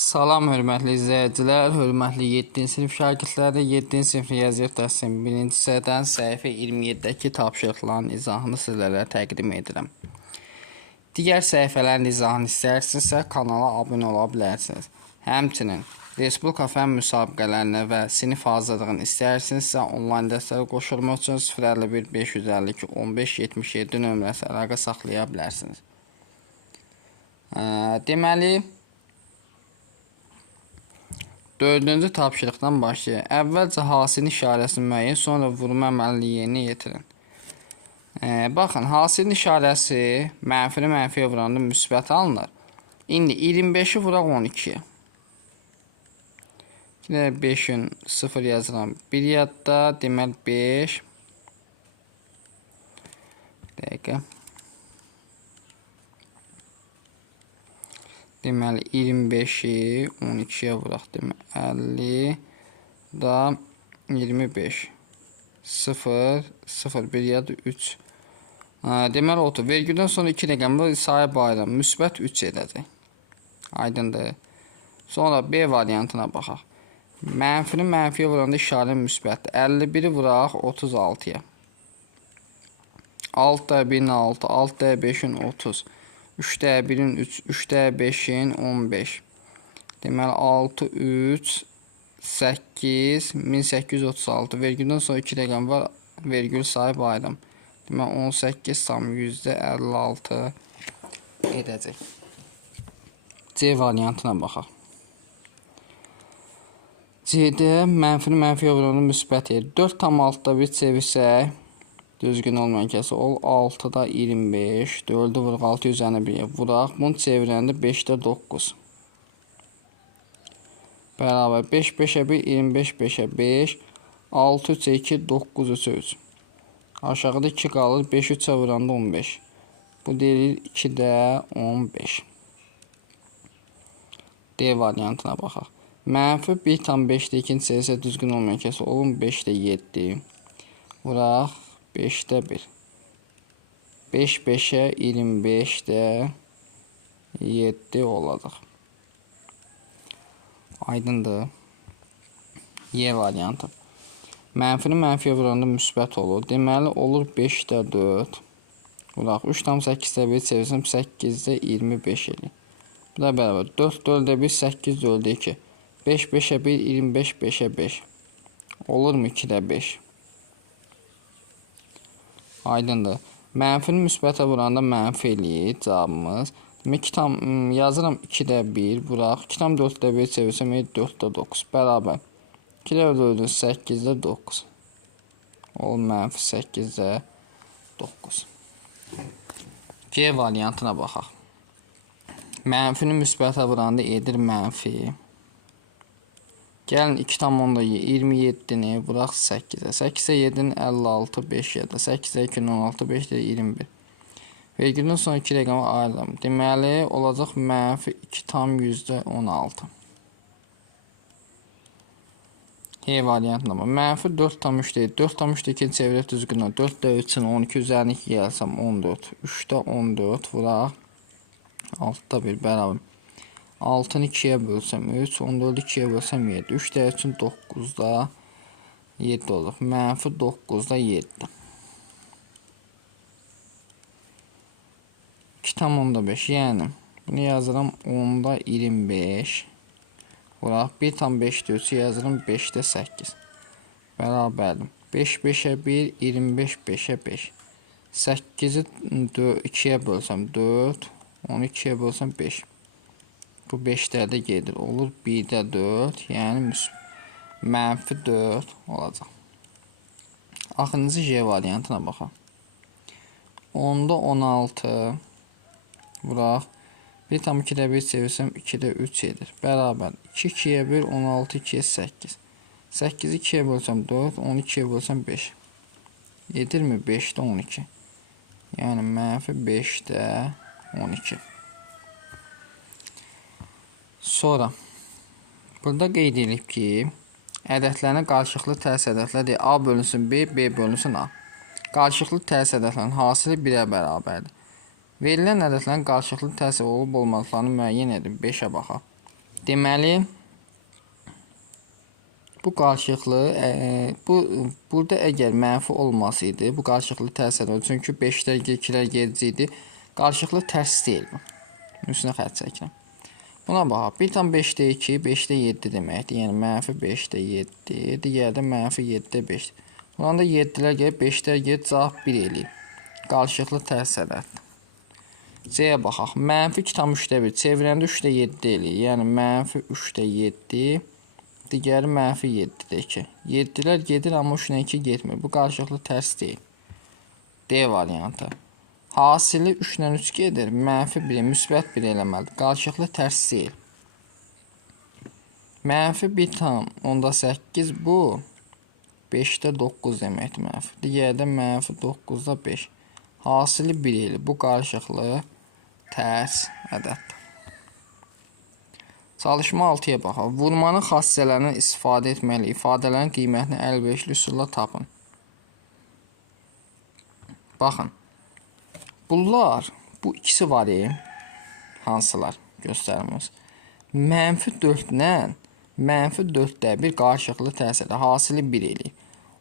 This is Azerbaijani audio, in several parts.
Salam hörmətli izləyicilər, hörmətli 7-ci sinif şagirdləri, 7-ci sinif riyaziyyat dərsinin 1-ci hissədən səhifə 27-dəki tapşırıqların izahını sizlərə təqdim edirəm. Digər səhifələrin izahını istəyirsinizsə kanala abunə ola bilərsiniz. Həmçinin Respublika fən müsabiqələrinə və sinif hazırlığını istəyirsinizsə onlayn dərslərə qoşulmaq üçün 051 552 15 77 nömrəsi əlaqə saxlaya bilərsiniz. Deməli, 4-cü tapşırıqdan başlayır. Əvvəlcə hasilin işarəsini müəyyən, sonra vurma əməlini yerinə yetirin. Baxın, hasilin işarəsi mənfini mənfiyə vuranda müsbət alınır. İndi 25-i vuraq 12-yə. 5-in 0 yazıram. 1 yadda, deməli 5. Bir dəqiqə. Deməli 25-i 12-yə vuraq. Deməli 50 da 25. 0, 0, 1 ya da 3. Deməli 30. Vergüldən sonra 2 rəqəmli sayı bayram. Müsbət 3 edəcək. Aydındır. Sonra B variantına baxaq. Mənfini mənfiyə vuranda işarə müsbətdir. 51-i vuraq 36-ya. 6 da 1-in 6, 6 da 5-in 30. 3 də 1-in 3, 3 də 5-in 15. Deməli 6, 3, 8, 1836. Vergüldən sonra 2 rəqəm var, vergül sayı bayram. Deməli 18 tam %56 edəcək. C variantına baxaq. C-də mənfini mənfiyə vuranda müsbət edir. 4,6-da bir çevirsək, düzgün olmayan kəsi ol. 6-da 25, 4-ü vuraq 6 üzərinə 1 vuraq. Bunu çevirəndə 5-də 9. Bərabər 5, 5-ə 1, 25, 5-ə 5, 6, 3-ə 2, 9, 3-ə 3. Aşağıda 2 qalır, 5 3-ə vuranda 15. Bu deyilir 2-də 15. D variantına baxaq. Mənfi 1,5-də 2-ci çevirsə düzgün olmayan kəsi olun 5-də 7. Vuraq 5-də 1. 5, 5-ə 25-də 7 olacaq. Aydındır. Y variantı. Mənfini mənfiyə vuranda müsbət olur. Deməli olur 5-də 4. Vuraq 3,8-də 1 çevirsəm 8-də 25 eləyir. Bu da bərabər 4, 4-də 1, 8, 4-də 2. 5, 5-ə 1, 25, 5-ə 5. Olur mu 2-də 5? Aydındır. Mənfini müsbətə vuranda mənfi eləyir cavabımız. Demək yazıram 2-də 1, vuraq. 2,4-də 1 çevirsəm 4-də 9. Bərabər. 2-də 4-ün 8-də 9. Olur mənfi 8-də 9. C variantına baxaq. Mənfini müsbətə vuranda edir mənfi. Gəlin 2,27-ni vuraq 8-ə. 8-ə 7-nin 56, 5 yada. 8-ə 2-nin 16, 5-də 21. Vergüldən sonra 2 rəqəmi ayırdım. Deməli, olacaq mənfi 2,16. H variantına bax. Mənfi 4,3 deyil. 4,3-də 2-ni çevirək düzgün ol. 4-də 3-ün 12 üzərini 2 gəlsəm 14. 3-də 14 vuraq. 6-da 1 bərabər. 6-nı 2-yə bölsəm 3, 14-ü 2-yə bölsəm 7. 3-də 3-ün 9-da 7 olur. Mənfi 9-da 7. 2,5. Yəni, bunu yazıram 10-da 25. Vuraq 1,5-də 3-ü yazıram 5-də 8. Bərabərdir. 5, 5-ə 1, 25, 5-ə 5. 8-i 2-yə bölsəm 4, 10-u 2-yə bölsəm 5. Bu 5-lərdə gedir. Olur 1-də 4. Yəni mənfi 4 olacaq. Axırıncı J variantına baxaq. 10-da 16 vuraq. 1,2-də 1 çevirsəm 2-də 3 edir. Bərabər. 2, 2-yə 1, 16, 2-yə 8. 8-i 2-yə bölsəm 4, 10-u 2-yə bölsəm 5. Edirmi 5-də 12? Yəni mənfi 5-də 12. Sonra burada qeyd edilib ki, ədədlərin qarşılıqlı tərs ədədləri A bölünsün B, B bölünsün A. Qarşılıqlı tərs ədədlərin hasili 1-ə bərabərdir. Verilən ədədlərin qarşılıqlı tərs olub olmadıqlarını müəyyən edin. 5-ə baxaq. Deməli, bu qarşılıqlı, burada əgər mənfi olmasaydı, bu qarşılıqlı tərs edir. Çünki 5-lər, 2-lər gedici idi. Qarşılıqlı tərs deyil bu. Üstünə xətt çəkirəm. Buna baxaq. 1,5-də 2, 5-də 7 deməkdir. Yəni, mənfi 5-də 7, digərdə mənfi 7-də 5. Bundan da 7-lər gəlir, 5-lər gəlir, cavab 1 eləyir. Qarşılıqlı tərs ədəddir. C-yə baxaq. Mənfi 2,3-də 1. Çevirəndə 3-də 7 eləyir. Yəni, mənfi 3-də 7. Digəri mənfi 7-də 2. 7-lər gedir, amma 3-də 2 getmir. Bu qarşılıqlı tərs deyil. D variantı. Hasili 3-də 3 gedir. Mənfi 1, müsbət 1 eləməlidir. Qarşılıqlı tərs deyil. Mənfi 1,8 bu 5-də 9 deməkdir mənfi. Digərdə mənfi 9-da 5. Hasili 1 eləyir. Bu qarşılıqlı tərs ədəddir. Çalışma 6-ya baxaq. Vurmanın xassələrindən istifadə etməli. İfadələrin qiymətini əlverişli üsulla tapın. Baxın. Bunlar, bu ikisi var. Hansılar? Göstərimiz. Mənfi 4-lə mənfi 4-də 1 qarşılıqlı tərs edir. Hasili 1 eləyir.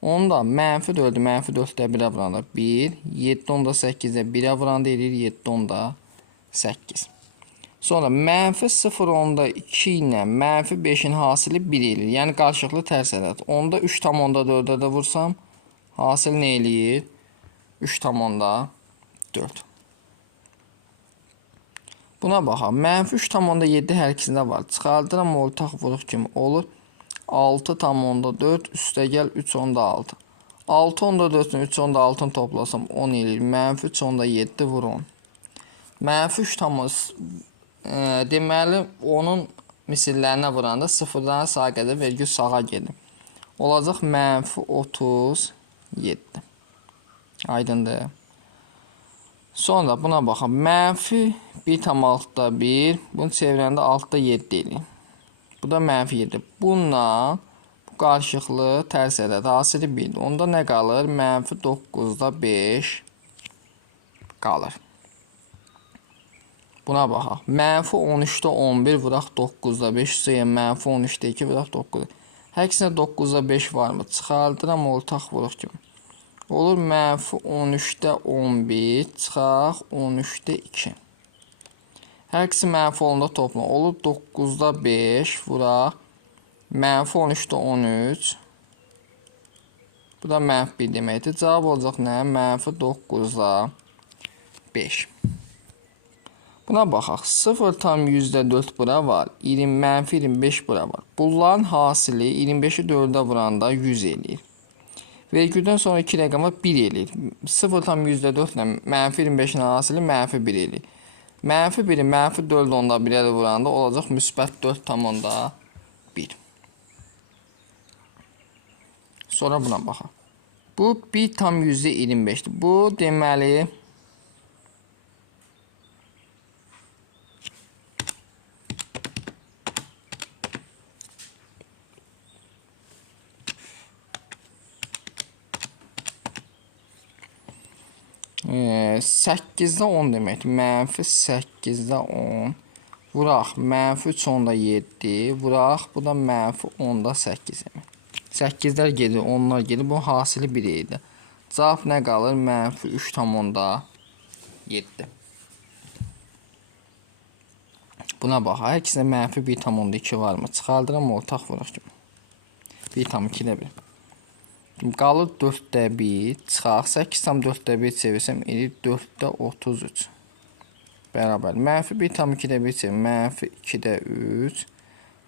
Onda mənfi 4-ü mənfi 4-də 1-ə vuranda 1, 7,8-də 1-ə vuranda eləyir 7,8. Sonra mənfi 0,2 ilə mənfi 5-in hasili 1 eləyir. Yəni, qarşılıqlı tərs ədəd. Onda 3,4-də də vursam, hasil nə eləyir? 3,4. Buna baxaq. Mənfi 3,7 hər ikisində var. Çıxardıram, ortaq vuruq kimi olur. 6,4 üstəgəl 3,6. 6,4-ün 3,6-ını toplasam 10 eləyir. Mənfi 3,7 vur 10. Mənfi 3,7 deməli, onun misillərinə vuranda sıfırdan sağa qədər vergül sağa gedir. Olacaq mənfi 37. Aydındır. Sonra buna baxaq. Mənfi 1,6-da 1. Bunu çevirəndə 6-da 7 eləyir. Bu da mənfi 7. Bununla bu qarşılıqlı tərs ədəd hasili 1. Onda nə qalır? Mənfi 9-da 5 qalır. Buna baxaq. Mənfi 13-də 11 vuraq 9-da 5. Yəni, mənfi 13-də 2 vuraq 9-da. Hər ikisində 9-da 5 varmı? Çıxardıram, ortaq vuruq kimi. Olur mənfi 13-də 11 çıxaq 13-də 2. Hər ikisi mənfi olanda toplam. Olur 9-da 5 vuraq. Mənfi 13-də 13. Bu da mənfi 1 deməkdir. Cavab olacaq nə? Mənfi 9-da 5. Buna baxaq. 0,4 bura var. Mənfi 25 bura var. Bunların hasili 25-i 4-ə vuranda 100 eləyir. Vergüldən sonra 2 rəqama 1 eləyir. 0,4 ilə mənfi 25-in hasili mənfi 1 eləyir. Mənfi 1-i mənfi 4 onda 1-ə vuranda olacaq müsbət 4,1. Sonra buna baxaq. Bu 1,25-dir. Bu deməli 8-də 10 deməkdir. Mənfi 8-də 10. Vuraq. Mənfi 3,7. Vuraq. Bu da mənfi 10-da 8 demək. 8-lər gedir, 10-lar gedir. Bu hasili 1 idi. Cavab nə qalır? Mənfi 3,7. Buna bax. Hər ikisində mənfi 1,2 varmı? Çıxardıram, ortaq vuruq kimi. 1,2-də 1. Qalır 4-də 1, çıxaq. 8,4-də 1 çevirsəm, eləyir 4-də 33. Bərabər. Mənfi 1,2-də 1 çevir, mənfi 2-də 3.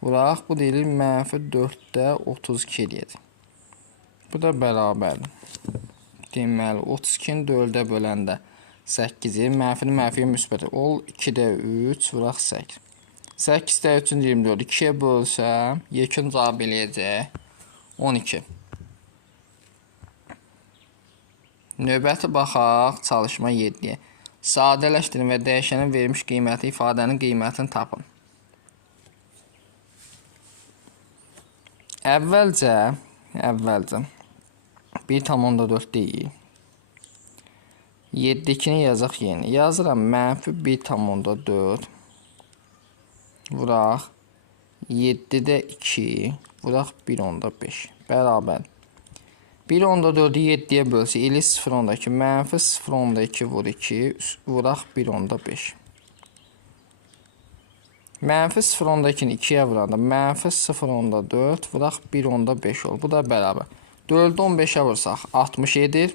Vuraq, bu deyilir mənfi 4-də 32 eləyir. Bu da bərabərdir. Deməli, 32-ni 4-də böləndə 8-i, mənfini mənfiyə müsbət. Ol 2-də 3, vuraq 8. 8-də 3-ün 24, 2-yə bölsəm, yekun cavab eləyəcək 12. Növbəti baxaq, çalışma 7-yə. Sadələşdirin və dəyişənin verilmiş qiyməti ifadənin qiymətini tapın. Əvvəlcə 1,4 deyil. 7-2-ni yazaq yeni. Yazıram mənfi 1,4. Vuraq. 7-də 2 vuraq 1/5 bərabər. 1/4-ü 7-yə bölsə ili 0/2 mənfi 0/2 vur 2 vuraq 1/5. Mənfi 0/2-ni 2-yə vuranda mənfi 0/4 vuraq 1/5 olur. Bu da bərabər. 4-ü 15-ə vursaq 60 edir.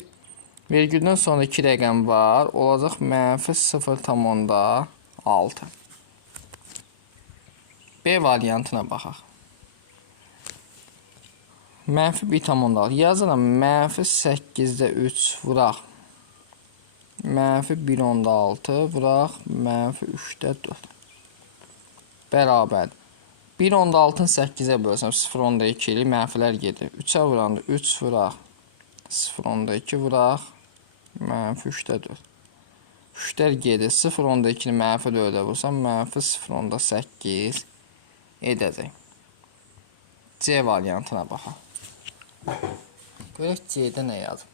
Vergüldən sonra 2 rəqəm var. Olacaq mənfi 0,6. B variantına baxaq. Mənfi 1,6. Yazıram mənfi 8-də 3 vuraq. Mənfi 1/6 vuraq. Mənfi 3-də 4. Bərabər. 1/6-ın 8-ə bölsəm 0,2 ilə mənfilər gedir. 3-ə vuranda 3 vuraq. 0,2 vuraq. Mənfi 3-də 4. 3-lər gedir. 0,2-ni mənfi 4-ə vursam mənfi 0,8 edəcək. C variantına baxaq. Görək C-də nə yazıb.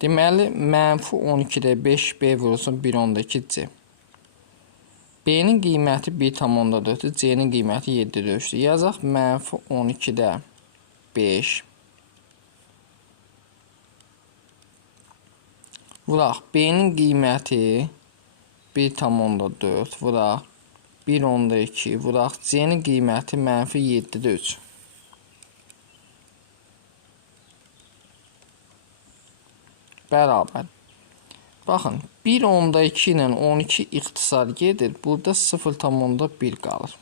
Deməli, mənfi 12-də 5B vurulsun 1/2 C. B-nin qiyməti 1,4-dür, C-nin qiyməti 7-də 3-dür. Yazaq mənfi 12-də 5 vuraq. B-nin qiyməti 1,4 vuraq. 1/2 vuraq. C-nin qiyməti mənfi 7-də 3. Bərabər. Baxın, 1/2 ilə 12 ixtisar gedir. Burada 0,1 qalır.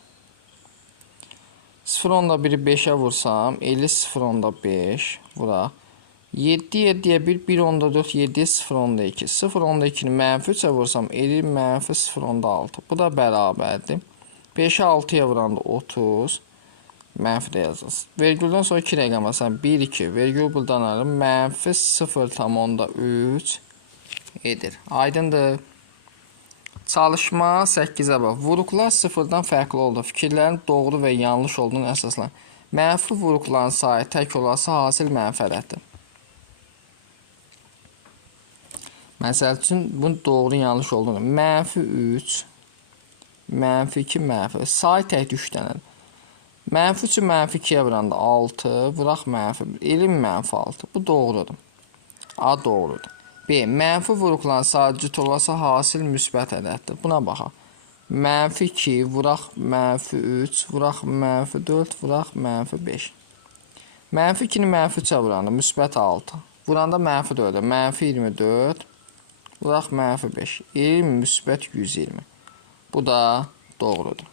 0,1-i 5-ə vursam, 0,5 vuraq. 7-7-yə 1, 1/4, 7-yə 0,2. 0,2-ni mənfi 3-ə vursam, mənfi 0,6. Bu da bərabərdir. 5-ə 6-ya vuranda 30. Mənfi də yazılsın. Vergüldən sonra 2 rəqəm var. 1, 2. Vergül buradan alır. Mənfi 0,3 edir. Aydındır. Çalışma 8-ə bax. Vuruqlar 0-dan fərqli oldu. Fikirlərin doğru və yanlış olduğunu əsaslan. Mənfi vuruqların sayı tək olası hasil mənfi ədəddir. Məsəl üçün, bunun doğru yanlış olduğunu. Mənfi 3, mənfi 2, mənfi. Say tək 3 dənədir. Mənfi 3-ü mənfi 2-yə vuranda 6, vuraq mənfi 1. Mənfi 6. Bu doğrudur. A doğrudur. B. Mənfi vuruqların sayı cüt olası hasil müsbət ədəddir. Buna baxaq. Mənfi 2, vuraq mənfi 3, vuraq mənfi 4, vuraq mənfi 5. Mənfi 2-ni mənfi 3-ə vuranda müsbət 6. Vuranda mənfi 4-ə. Mənfi 24, vuraq mənfi 5. 20 müsbət 120. Bu da doğrudur.